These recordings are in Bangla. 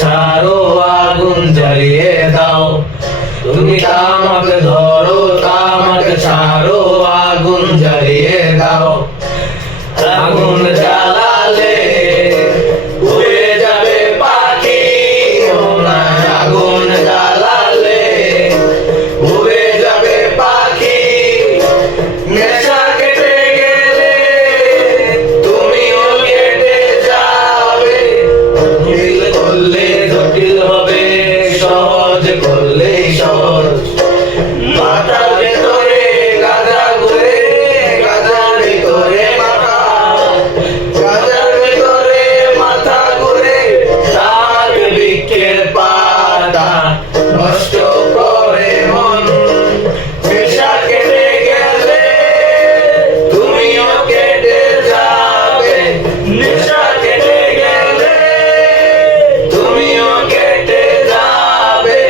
ছাড়ো আগুন জ্বালিয়ে দাও, তুমি তামাক ধরো তামাক ছাড়ো আগুন জ্বালিয়ে দাও। আগুন জ্বালালে উড়ে যাবে পাখি, ও না আগুন জ্বালালে উড়ে যাবে পাখি। নেশা কেটে গেলে তুমিও কেটে যাবে, জটিল করলে জটিল হবে, সহজ করলে সহজ। মাথার ভেতরে গাঁজা ঘুরে, গাঁজার ভিতরে মাথা, গাঁজার ভিতরে মাথা ঘুরে, তামাক বৃক্ষের পাতা নষ্ট করে মন। নেশা কেটে গেলে তুমিও কেটে যাবে, নেশা কেটে গেলে তুমিও কেটে যাবে।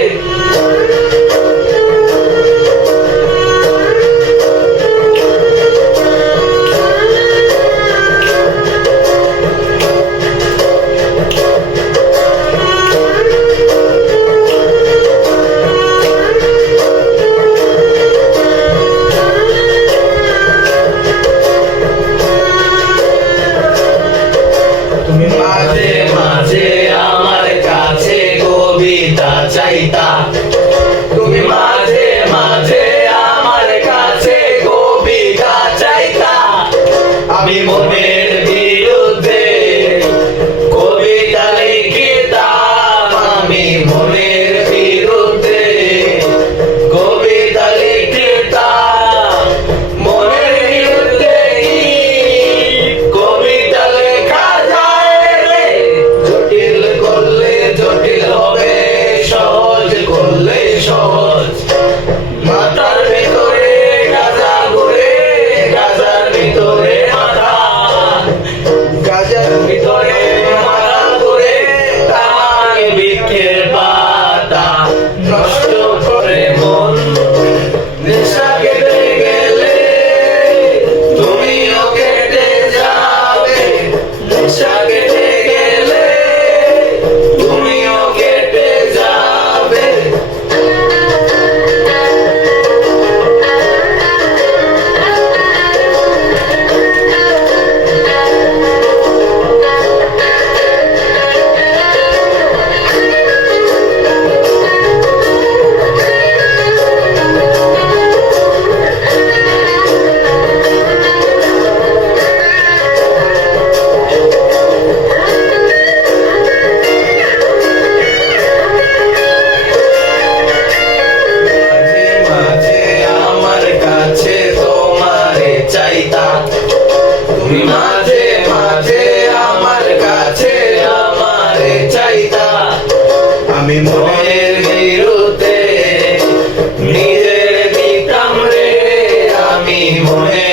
তুমি মাঝে মাঝে আমার কাছে কবিতা চাইতা, তুমি মাঝে মাঝে আমার কাছে কবিতা চাইতা। আমি মনের বিরুদ্ধে কবিতা লিখিতাম, আমি মনের বিরুদ্ধে কবিতা লিখিতাম। মনের বিরুদ্ধে কি কবিতা লেখা যায় রে? জটিল করলে জটিল হবে, সহজ করলে সহজ। মাথার ভিতরে গাঁজা ঘুরে, গাঁজার ভিতরে মাথা, গাঁজার ভিতরে মাথা ঘুরে, তামাক বৃক্ষের পাতা নষ্ট করে মন। নেশা কেটে গেলে তুমিও কেটে যাবে, নেশা কেটে গেলে তুমিও কেটে যাবে। তুমি মাঝে মাঝে আমার কাছে আমারে চাইতা, আমি মনের বিরুদ্ধে নিজের দিতাম রে, আমি মনের